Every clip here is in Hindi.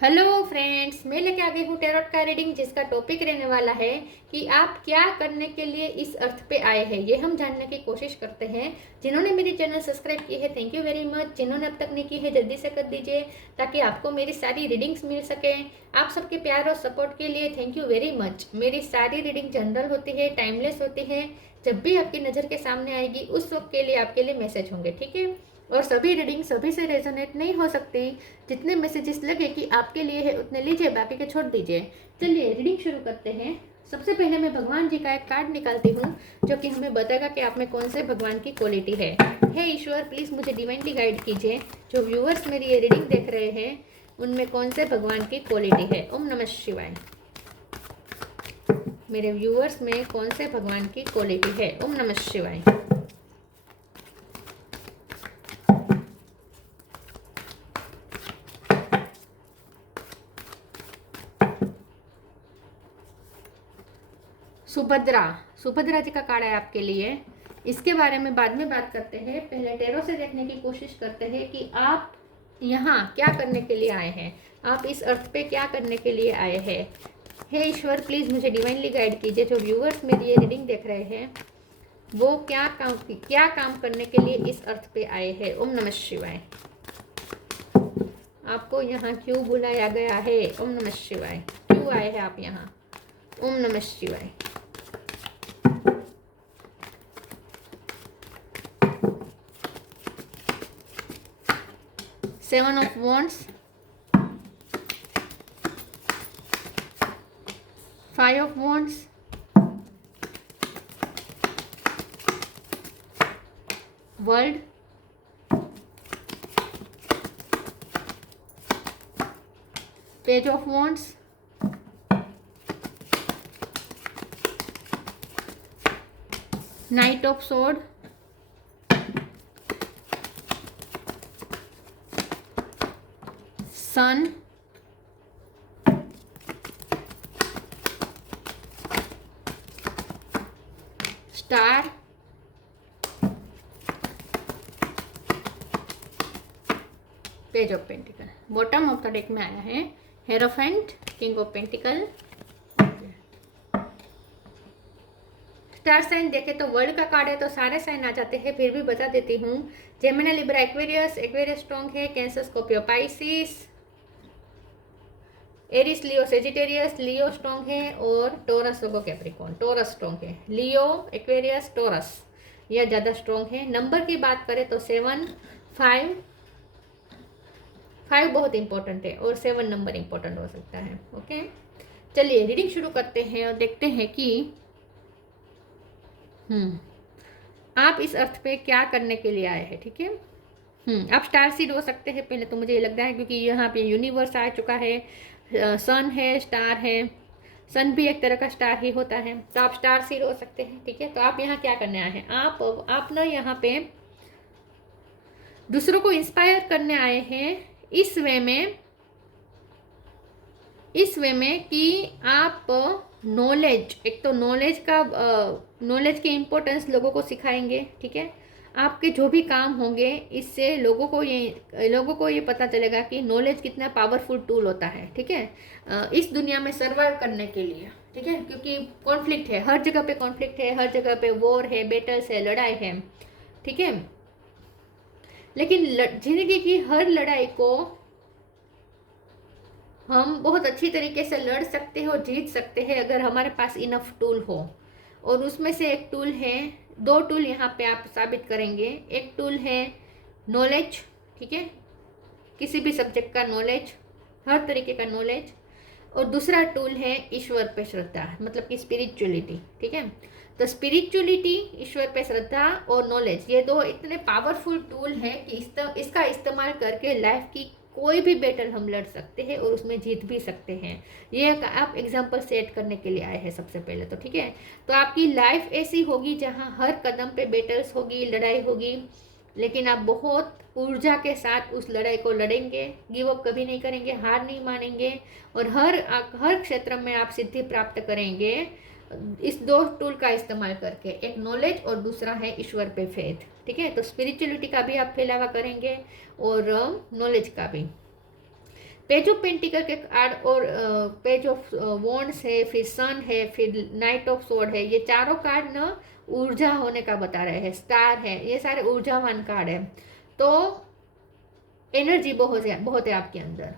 हेलो फ्रेंड्स, मैं लेके आ गई हूँ टैरोट का रीडिंग, जिसका टॉपिक रहने वाला है कि आप क्या करने के लिए इस अर्थ पे आए हैं। ये हम जानने की कोशिश करते हैं। जिन्होंने मेरी चैनल सब्सक्राइब की है, थैंक यू वेरी मच। जिन्होंने अब तक नहीं की है, जल्दी से कर दीजिए ताकि आपको मेरी सारी रीडिंग्स मिल सके। आप सबके प्यार और सपोर्ट के लिए थैंक यू वेरी मच। मेरी सारी रीडिंग जनरल होती है, टाइमलेस होती है। जब भी आपकी नज़र के सामने आएगी उस वक्त के लिए आपके लिए मैसेज होंगे, ठीक है। और सभी रीडिंग सभी से रेजोनेट नहीं हो सकती। जितने मैसेजेस लगे कि आपके लिए है उतने लीजिए, बाकी के छोड़ दीजिए। चलिए रीडिंग शुरू करते हैं। सबसे पहले मैं भगवान जी का एक कार्ड निकालती हूँ जो कि हमें बताएगा कि आप में कौन से भगवान की क्वालिटी है। हे ईश्वर, प्लीज़ मुझे डिवाइनली गाइड कीजिए। जो व्यूअर्स मेरी ये रीडिंग देख रहे हैं उनमें कौन से भगवान की क्वालिटी है। ओम नमः शिवाय। मेरे व्यूअर्स में कौन से भगवान की क्वालिटी है। ओम नमः शिवाय। सुभद्रा, सुभद्रा जी का कार्ड है आपके लिए। इसके बारे में बाद में बात करते हैं। पहले टैरो से देखने की कोशिश करते हैं कि आप यहाँ क्या करने के लिए आए हैं। आप इस अर्थ पे क्या करने के लिए आए हैं। हे ईश्वर, प्लीज़ मुझे डिवाइनली गाइड कीजिए। जो व्यूअर्स मेरी ये रीडिंग देख रहे हैं वो क्या काम करने के लिए इस अर्थ पे आए हैं। ओम नमः शिवाय। आपको यहाँ क्यों बुलाया गया है। ओम नमः शिवाय। क्यों आए हैं आप यहाँ। ओम नमः शिवाय। Seven of Wands, Five of Wands, World, Page of Wands, Knight of Sword, Sun, Star, page of pentacle. Bottom of the deck में आया है hierophant, king of pentacle. Star sign देखे तो वर्ल्ड का कार्ड है तो सारे साइन आ जाते हैं, फिर भी बता देती हूँ। Gemini, Libra, Aquarius. Aquarius strong है। Cancer, Scorpio, Pisces. Aries, Leo, Sagittarius. Leo strong है। और टोरस, लोगो, कैप्रिकॉर्न। टोरस स्ट्रॉन्ग है। लियो, एक्वेरियस, टोरस यह ज़्यादा स्ट्रॉन्ग है। नंबर की बात करें तो 7, 5 बहुत इंपॉर्टेंट है और 7 नंबर इंपॉर्टेंट हो सकता है। ओके, चलिए रीडिंग शुरू करते हैं और देखते हैं कि आप इस अर्थ पे क्या करने के लिए आए हैं। ठीक है। आप स्टार सीड हो सकते हैं पहले तो मुझे ये लग रहा है, क्योंकि यहाँ पे यूनिवर्स आ चुका है। सन है, स्टार है। सन भी एक तरह का स्टार ही होता है, तो आप स्टार सीड हो सकते हैं। ठीक है, तो आप यहाँ क्या करने आए हैं। आप ना यहाँ पे दूसरों को इंस्पायर करने आए हैं इस वे में कि आप नॉलेज, एक तो नॉलेज की इम्पोर्टेंस लोगों को सिखाएंगे। ठीक है, आपके जो भी काम होंगे इससे लोगों को ये पता चलेगा कि नॉलेज कितना पावरफुल टूल होता है। ठीक है, इस दुनिया में सर्वाइव करने के लिए। ठीक है, क्योंकि कॉन्फ्लिक्ट है, हर जगह पे कॉन्फ्लिक्ट है, हर जगह पे वॉर है, बैटल्स है, लड़ाई है। ठीक है, लेकिन जिंदगी की हर लड़ाई को हम बहुत अच्छी तरीके से लड़ सकते हैं और जीत सकते हैं अगर हमारे पास इनफ टूल हो। और उसमें से एक टूल है, 2 टूल यहाँ पे आप साबित करेंगे। एक टूल है नॉलेज। ठीक है, किसी भी सब्जेक्ट का नॉलेज, हर तरीके का नॉलेज। और दूसरा टूल है ईश्वर पे श्रद्धा, मतलब कि स्पिरिचुअलिटी। ठीक है, तो स्पिरिचुअलिटी, ईश्वर पे श्रद्धा और नॉलेज, ये 2 इतने पावरफुल टूल हैं कि इसका इस्तेमाल करके लाइफ की कोई भी बैटल हम लड़ सकते हैं और उसमें जीत भी सकते हैं। ये आप एग्जांपल सेट करने के लिए आए हैं सबसे पहले तो। ठीक है, तो आपकी लाइफ ऐसी होगी जहां हर कदम पे बैटल्स होगी, लड़ाई होगी, लेकिन आप बहुत ऊर्जा के साथ उस लड़ाई को लड़ेंगे, गिव अप कभी नहीं करेंगे, हार नहीं मानेंगे और हर क्षेत्र में आप सिद्धि प्राप्त करेंगे इस 2 टूल का इस्तेमाल करके। एक नॉलेज और दूसरा है ईश्वर पे फेथ। ठीक है, तो स्पिरिचुअलिटी का भी आप फैलावा करेंगे और नॉलेज का भी। पेज ऑफ पेंटिकल के कार्ड और पेज ऑफ वॉन्ड्स है, फिर सन है, फिर नाइट ऑफ स्वॉर्ड है, ये चारों कार्ड ना ऊर्जा होने का बता रहे हैं। स्टार है, ये सारे ऊर्जावान कार्ड है। तो एनर्जी बहुत है आपके अंदर।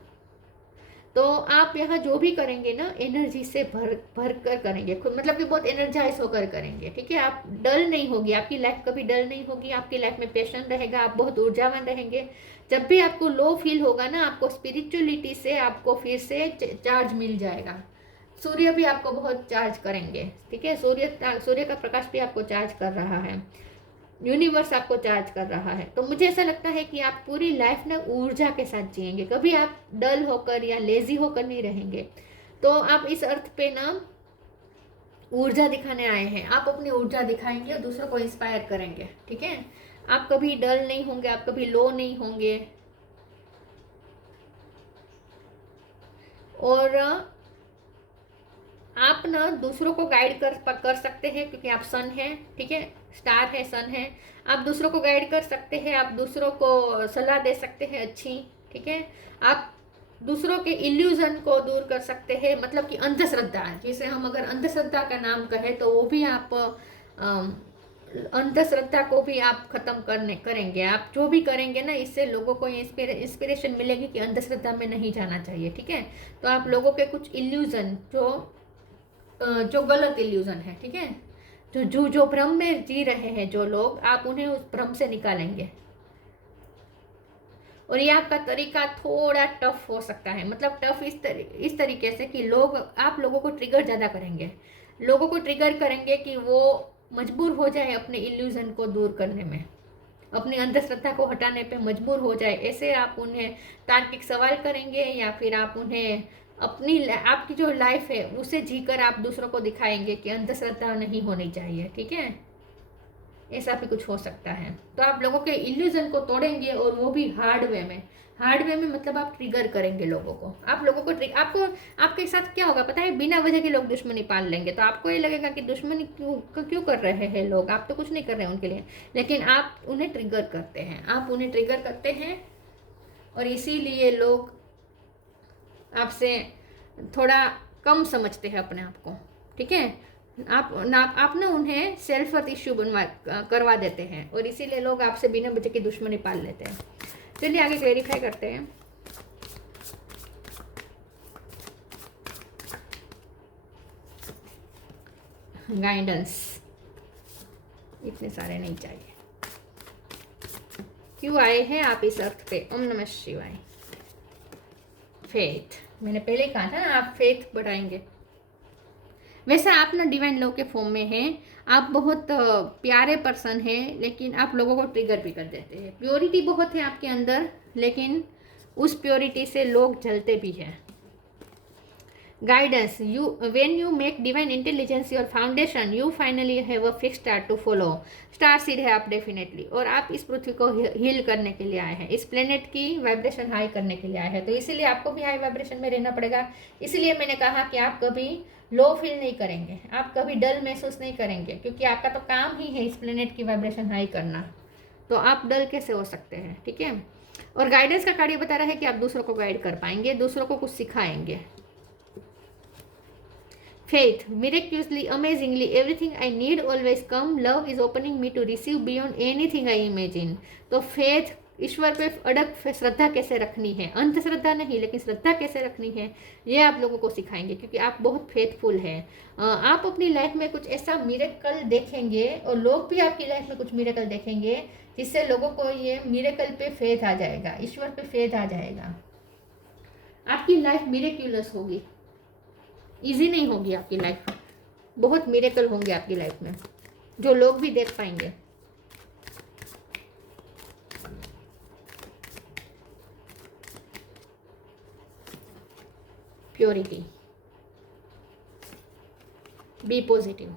तो आप यहाँ जो भी करेंगे ना एनर्जी से भर कर करेंगे, खुद मतलब कि बहुत एनर्जाइज होकर करेंगे, ठीक है। आप डल नहीं होगी, आपकी लाइफ कभी डल नहीं होगी, आपकी लाइफ में पैशन रहेगा, आप बहुत ऊर्जावान रहेंगे। जब भी आपको लो फील होगा ना, आपको स्पिरिचुअलिटी से आपको फिर से चार्ज मिल जाएगा। सूर्य भी आपको बहुत चार्ज करेंगे, ठीक है। सूर्य का प्रकाश भी आपको चार्ज कर रहा है, यूनिवर्स आपको चार्ज कर रहा है। तो मुझे ऐसा लगता है कि आप पूरी लाइफ ना ऊर्जा के साथ जिएंगे, कभी आप डल होकर या लेजी होकर नहीं रहेंगे। तो आप इस अर्थ पे ना ऊर्जा दिखाने आए हैं, आप अपनी ऊर्जा दिखाएंगे और दूसरों को इंस्पायर करेंगे, ठीक है। आप कभी डल नहीं होंगे, आप कभी लो नहीं होंगे। और आप ना दूसरों को गाइड कर सकते हैं, क्योंकि आप सन हैं, ठीक है, स्टार है, सन है। आप दूसरों को गाइड कर सकते हैं, आप दूसरों को सलाह दे सकते हैं अच्छी, ठीक है। आप दूसरों के इल्यूजन को दूर कर सकते हैं, मतलब कि अंधश्रद्धा, जिसे हम अगर अंधश्रद्धा का नाम कहें तो वो भी आप अंधश्रद्धा को भी आप खत्म करेंगे। आप जो भी करेंगे ना, इससे लोगों को इंस्पिरेशन मिलेगी कि अंधश्रद्धा में नहीं जाना चाहिए, ठीक है। तो आप लोगों के कुछ इल्यूजन जो गलत इल्यूजन है, ठीक है, जो भ्रम में जी रहे हैं जो लोग, आप उन्हें उस भ्रम से निकालेंगे। और ये आपका तरीका थोड़ा टफ हो सकता है, मतलब टफ इस तरीके से कि आप लोगों को ट्रिगर ज़्यादा करेंगे, लोगों को ट्रिगर करेंगे कि वो मजबूर हो जाए अपने इल्यूजन को दूर करने में, अपनी अंधश्रद्धा को हटाने पे मजबूर हो जाए। ऐसे आप उन्हें तार्किक सवाल करेंगे, या फिर आप उन्हें आपकी जो लाइफ है उसे जीकर आप दूसरों को दिखाएंगे कि अंधश्रद्धा नहीं होनी चाहिए, ठीक है। ऐसा भी कुछ हो सकता है। तो आप लोगों के इल्यूजन को तोड़ेंगे, और वो भी हार्ड वे में मतलब आप ट्रिगर करेंगे लोगों को। आप लोगों को आपको आपके साथ क्या होगा पता है, बिना वजह के लोग दुश्मनी पाल लेंगे। तो आपको ये लगेगा कि दुश्मनी क्यों कर रहे हैं लोग, आप तो कुछ नहीं कर रहे हैं उनके लिए, लेकिन आप उन्हें ट्रिगर करते हैं, और इसीलिए लोग आपसे थोड़ा कम समझते हैं अपने आप को, ठीक है। आप ना उन्हें सेल्फ वर्थ इश्यू करवा देते हैं, और इसीलिए लोग आपसे बिना वजह की दुश्मनी पाल लेते हैं। चलिए आगे क्लेरिफाई करते हैं। गाइडेंस इतने सारे नहीं चाहिए। क्यों आए हैं आप इस अर्थ पे? ओम नमः शिवाय। फेथ, मैंने पहले कहा था ना, आप फेथ बढ़ाएंगे। वैसे आप ना डिवाइन लव के फॉर्म में हैं, आप बहुत प्यारे पर्सन हैं, लेकिन आप लोगों को ट्रिगर भी कर देते हैं। प्योरिटी बहुत है आपके अंदर, लेकिन उस प्योरिटी से लोग जलते भी हैं। Guidance, when you make divine intelligence your foundation, you finally have a fixed star to follow। Star seed है आप डेफिनेटली, और आप इस पृथ्वी को हील करने के लिए आए हैं, इस प्लेनेट की वाइब्रेशन हाई करने के लिए आए हैं। तो इसीलिए आपको भी हाई वाइब्रेशन में रहना पड़ेगा। इसलिए मैंने कहा कि आप कभी लो फील नहीं करेंगे, आप कभी डल महसूस नहीं करेंगे, क्योंकि आपका तो काम ही है इस प्लेनेट की वाइब्रेशन हाई करना। तो आप डल कैसे हो सकते हैं, ठीक है। और गाइडेंस का कार्य बता रहा है कि आप दूसरों को गाइड कर पाएंगे, दूसरों को कुछ सिखाएंगे। Faith, miraculously, amazingly, everything I need always come. Love is opening me to receive beyond anything I imagine। तो फेथ, ईश्वर पे अड़ग श्रद्धा कैसे रखनी है, अंधश्रद्धा नहीं, लेकिन श्रद्धा कैसे रखनी है, ये आप लोगों को सिखाएंगे, क्योंकि आप बहुत फेथफुल हैं। आप अपनी लाइफ में कुछ ऐसा मिरेकल देखेंगे, और लोग भी आपकी लाइफ में कुछ मिरेकल देखेंगे, जिससे लोगों को ये मिरेकल पे फेथ आ जाएगा, ईश्वर पे फेथ आ जाएगा। आपकी लाइफ मिरेक्युलस होगी, इजी नहीं होगी आपकी लाइफ, बहुत मिरेकल होंगे आपकी लाइफ में, जो लोग भी देख पाएंगे। Purity, B positive.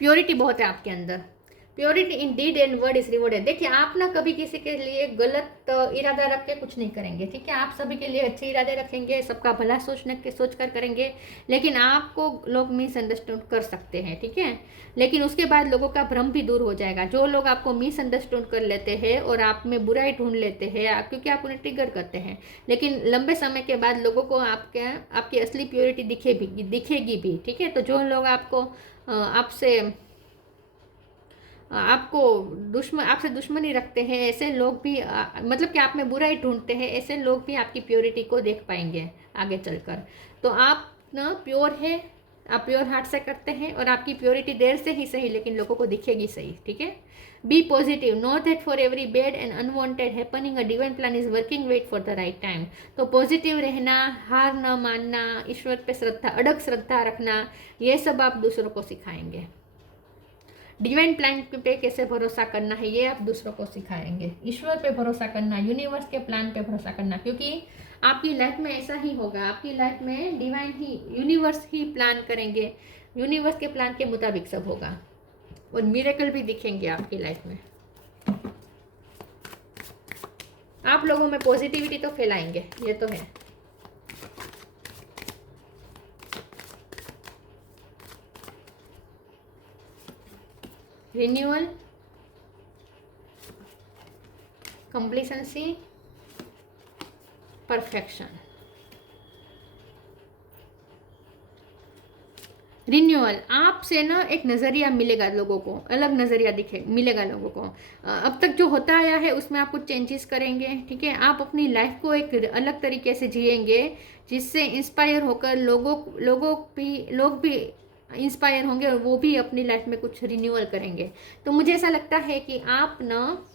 प्योरिटी बहुत है आपके अंदर, purity in deed and word is rewarded. देखिए आप ना कभी किसी के लिए गलत इरादा रख के कुछ नहीं करेंगे, ठीक है। आप सभी के लिए अच्छे इरादे रखेंगे, सबका भला सोच कर करेंगे, लेकिन आपको लोग मिसअंडरस्टैंड कर सकते हैं, ठीक है। लेकिन उसके बाद लोगों का भ्रम भी दूर हो जाएगा। जो लोग आपको मिसअंडरस्टैंड कर लेते हैं और आप में बुराई ढूंढ लेते हैं क्योंकि आप उन्हें ट्रिगर करते हैं, लेकिन लंबे समय के बाद लोगों को आपकी असली प्योरिटी दिखेगी भी, ठीक है। तो जो लोग आपसे दुश्मनी रखते हैं, ऐसे लोग भी मतलब कि आप में बुराई ढूंढते हैं, ऐसे लोग भी आपकी प्योरिटी को देख पाएंगे आगे चलकर। तो आप ना प्योर है, आप प्योर हार्ट से करते हैं और आपकी प्योरिटी देर से ही सही लेकिन लोगों को दिखेगी सही, ठीक है। Be positive, know that for every bad and unwanted happening a divine plan is working, wait for the right time. तो पॉजिटिव रहना, हार न मानना, ईश्वर पे श्रद्धा, अड़ग श्रद्धा रखना, ये सब आप दूसरों को सिखाएंगे। डिवाइन प्लान पे कैसे भरोसा करना है ये आप दूसरों को सिखाएंगे। ईश्वर पे भरोसा करना, यूनिवर्स के प्लान पे भरोसा करना, क्योंकि आपकी लाइफ में ऐसा ही होगा। आपकी लाइफ में डिवाइन ही, यूनिवर्स ही प्लान करेंगे, यूनिवर्स के प्लान के मुताबिक सब होगा और मिरेकल भी दिखेंगे आपकी लाइफ में। आप लोगों में पॉजिटिविटी तो फैलाएंगे, ये तो है। Renewal, कंप्लीसेंसी, perfection. रिन्यूअल, आपसे ना एक नज़रिया मिलेगा लोगों को, अलग नज़रिया मिलेगा लोगों को। अब तक जो होता आया है उसमें आप कुछ चेंजेस करेंगे, ठीक है। आप अपनी लाइफ को एक अलग तरीके से जिएंगे जिससे इंस्पायर होकर लोग भी इंस्पायर होंगे और वो भी अपनी लाइफ में कुछ रिन्यूअल करेंगे। तो मुझे ऐसा लगता है कि आप ना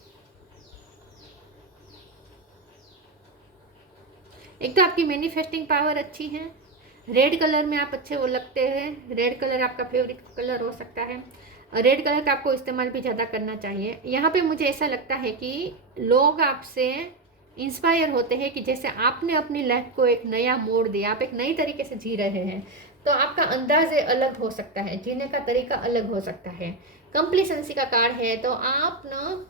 एक तो आपकी मैनिफेस्टिंग पावर अच्छी है, रेड कलर में आप अच्छे वो लगते हैं, रेड कलर आपका फेवरेट कलर हो सकता है। रेड कलर का आपको इस्तेमाल भी ज़्यादा करना चाहिए। यहाँ पे मुझे ऐसा लगता है कि लोग आपसे इंस्पायर होते हैं कि जैसे आपने अपनी लाइफ को एक नया मोड़ दिया, आप एक नई तरीके से जी रहे हैं, तो आपका अंदाज अलग हो सकता है, जीने का तरीका अलग हो सकता है। कंप्लीसेंसी का कार्ड है, तो आप ना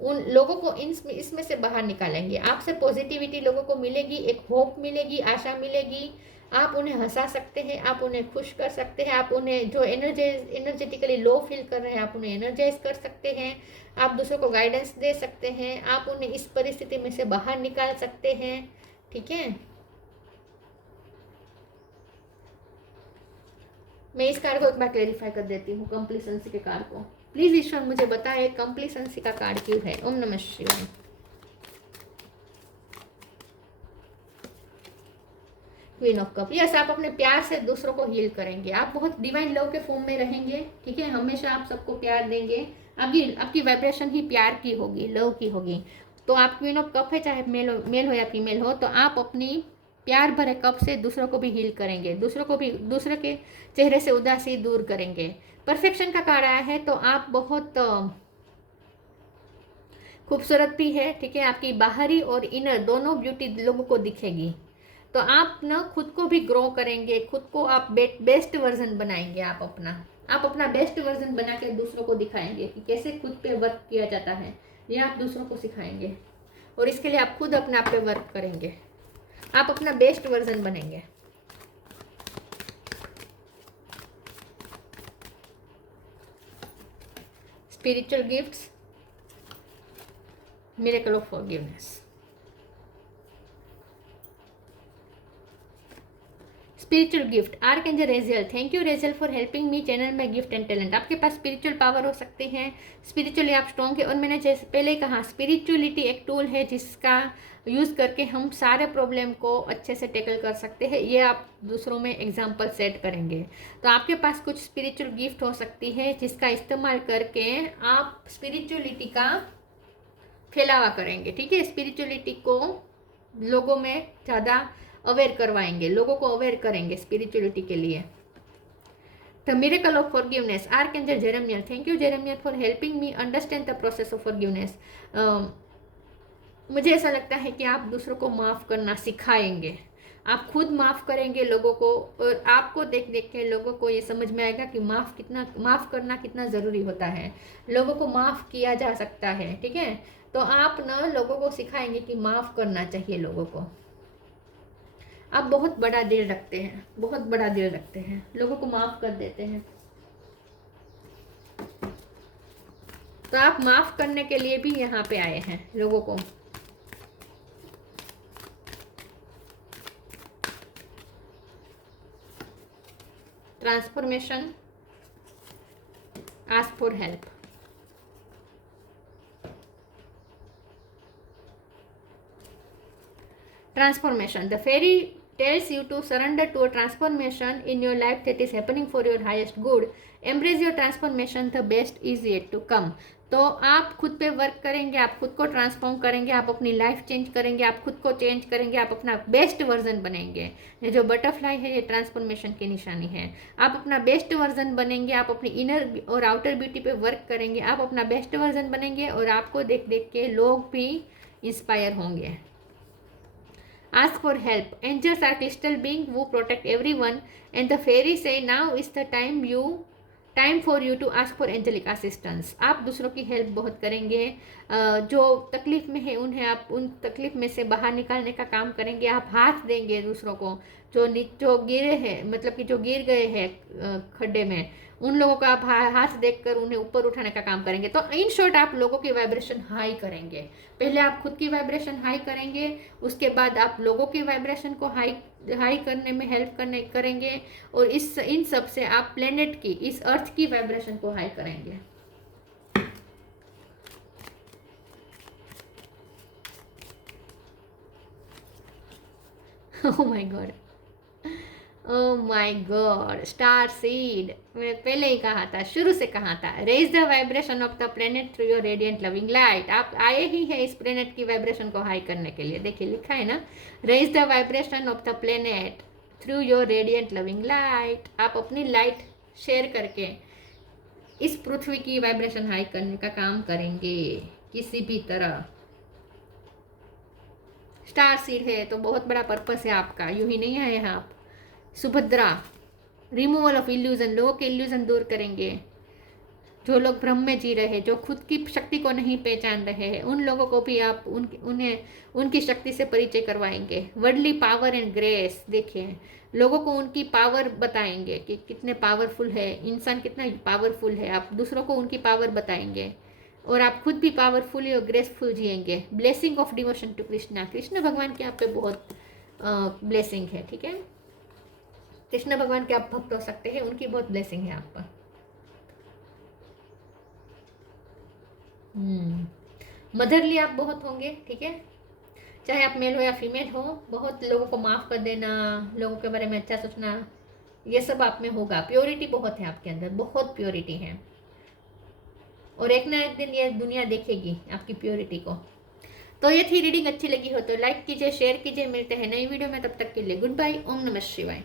उन लोगों को इसमें से बाहर निकालेंगे। आपसे पॉजिटिविटी लोगों को मिलेगी, एक होप मिलेगी, आशा मिलेगी। आप उन्हें हंसा सकते हैं, आप उन्हें खुश कर सकते हैं, आप उन्हें जो एनर्जेटिकली लो फील कर रहे हैं आप उन्हें एनर्जाइज कर सकते हैं, आप दूसरों को गाइडेंस दे सकते हैं, आप उन्हें इस परिस्थिति में से बाहर निकाल सकते हैं, ठीक है। मैं इस कार्ड को एक बार क्लेरिफाई कर देती हूँ, कंप्लीसेंसी के कार्ड को। प्लीज ईश्वर मुझे बताए कंप्लीसेंसी का कार्ड क्यों है। ओम नमः शिवाय। क्वीन ऑफ कप, यस, आप अपने प्यार से दूसरों को हील करेंगे। आप बहुत डिवाइन लव के फॉर्म में रहेंगे, ठीक है। हमेशा आप सबको प्यार देंगे, आपकी वाइब्रेशन ही प्यार की होगी, लव की होगी। तो आप क्वीन ऑफ कप है, चाहे मेल हो या फीमेल हो, तो आप अपनी प्यार भरे कप से दूसरों को भी हील करेंगे, दूसरे के चेहरे से उदासी दूर करेंगे। परफेक्शन का कार्ड आया है, तो आप बहुत खूबसूरत भी है, ठीक है। आपकी बाहरी और इनर दोनों ब्यूटी लोगों को दिखेगी। तो आप ना खुद को भी ग्रो करेंगे, खुद को आप बेस्ट वर्जन बनाएंगे। आप अपना बेस्ट वर्जन बना के दूसरों को दिखाएंगे कि कैसे खुद पे वर्क किया जाता है, ये आप दूसरों को सिखाएंगे। और इसके लिए आप खुद अपने आप पे वर्क करेंगे, आप अपना बेस्ट वर्जन बनेंगे। Spiritual gifts, miracle of forgiveness. Spiritual gift, archangel Raziel, thank you Raziel for helping me channel my gift and talent. आपके पास स्पिरिचुअल पावर हो सकती है, स्पिरिचुअली आप स्ट्रॉन्ग है। और मैंने जैसे पहले ही कहा, स्पिरिचुअलिटी एक टूल है जिसका यूज़ करके हम सारे प्रॉब्लम को अच्छे से टैकल कर सकते हैं। ये आप दूसरों में एग्जाम्पल सेट करेंगे। तो आपके पास कुछ स्पिरिचुअल गिफ्ट हो सकती है जिसका इस्तेमाल करके आप स्पिरिचुअलिटी का फैलावा करेंगे, ठीक है। स्पिरिचुअलिटी को लोगों में ज़्यादा अवेयर करवाएंगे, लोगों को अवेयर करेंगे स्पिरिचुअलिटी के लिए। The miracle of forgiveness, archangel Jeremiel, thank you Jeremiel for helping me understand the process of forgiveness. मुझे ऐसा लगता है कि आप दूसरों को माफ़ करना सिखाएंगे, आप खुद माफ़ करेंगे लोगों को, और आपको देख देख के लोगों को ये समझ में आएगा कि माफ़ करना कितना ज़रूरी होता है, लोगों को माफ़ किया जा सकता है। ठीक है, तो आप ना लोगों को सिखाएंगे कि माफ़ करना चाहिए लोगों को। आप बहुत बड़ा दिल रखते हैं, बहुत बड़ा दिल रखते हैं, लोगों को माफ़ कर देते हैं। तो आप माफ़ करने के लिए भी यहाँ पे आए हैं लोगों को। Transformation, ask for help. Transformation. The fairy tells you to surrender to a transformation in your life that is happening for your highest good. Embrace your transformation. The best is yet to come. तो आप खुद पे वर्क करेंगे, आप खुद को ट्रांसफॉर्म करेंगे, आप अपनी लाइफ चेंज करेंगे, आप खुद को चेंज करेंगे, आप अपना बेस्ट वर्जन बनेंगे। ये जो बटरफ्लाई है ये ट्रांसफॉर्मेशन की निशानी है। आप अपना बेस्ट वर्जन बनेंगे, आप अपनी इनर और आउटर ब्यूटी पे वर्क करेंगे, आप अपना बेस्ट वर्जन बनेंगे और आपको देख देख के लोग भी इंस्पायर होंगे। Ask for help. Angels are crystal beings who protect everyone, and the fairies say now is the time for you to ask for angelic assistance. आप दूसरों की हेल्प बहुत करेंगे, जो तकलीफ में है उन्हें आप उन तकलीफ में से बाहर निकालने का काम करेंगे। आप हाथ देंगे दूसरों को, जो गिरे हैं, मतलब कि जो गिर गए हैं खड्डे में, उन लोगों का आप हाथ देखकर उन्हें ऊपर उठाने का काम करेंगे। तो इन शॉर्ट आप लोगों की वाइब्रेशन हाई करेंगे। पहले आप खुद की वाइब्रेशन हाई करेंगे, उसके बाद आप लोगों की वाइब्रेशन को हाई करने में हेल्प करेंगे, और इन सब से आप प्लेनेट की, इस अर्थ की वाइब्रेशन को हाई करेंगे। Oh my god, oh my god, star seed, मैंने पहले ही कहा था, शुरू से कहा था, raise the vibration of the planet through your radiant loving light. आप आए ही हैं इस प्लेनेट की वाइब्रेशन को हाई करने के लिए। देखिए लिखा है ना, raise the vibration of the planet through your radiant loving light. आप अपनी लाइट शेयर करके इस पृथ्वी की वाइब्रेशन हाई करने का काम करेंगे किसी भी तरह। स्टार सीड है तो बहुत बड़ा पर्पस है आपका, यूं ही नहीं आए हैं आप। सुभद्रा, रिमूवल ऑफ इल्यूजन, लोगों के इल्यूजन दूर करेंगे। जो लोग भ्रम में जी रहे हैं, जो खुद की शक्ति को नहीं पहचान रहे हैं, उन लोगों को भी आप उन्हें उनकी शक्ति से परिचय करवाएंगे। वर्ल्डली पावर एंड ग्रेस, देखिए लोगों को उनकी पावर बताएंगे कि कितने पावरफुल है इंसान, कितना पावरफुल है। आप दूसरों को उनकी पावर बताएंगे और आप खुद भी पावरफुली और ग्रेसफुल जिएंगे। Blessing of devotion to Krishna, Krishna भगवान की आप पे बहुत ब्लेसिंग है। ठीक है, कृष्ण भगवान के आप भक्त हो सकते हैं, उनकी बहुत ब्लेसिंग है आप पर। मदरली आप बहुत होंगे। ठीक है, चाहे आप मेल हो या फीमेल हो, बहुत लोगों को माफ़ कर देना, लोगों के बारे में अच्छा सोचना, ये सब आप में होगा। प्योरिटी बहुत है आपके अंदर, बहुत प्योरिटी है, और एक ना एक दिन ये दुनिया देखेगी आपकी प्योरिटी को। तो ये थी रीडिंग, अच्छी लगी हो तो लाइक कीजिए, शेयर कीजिए। मिलते हैं नई वीडियो में, तब तक के लिए गुड बाय, ओम नमः शिवाय।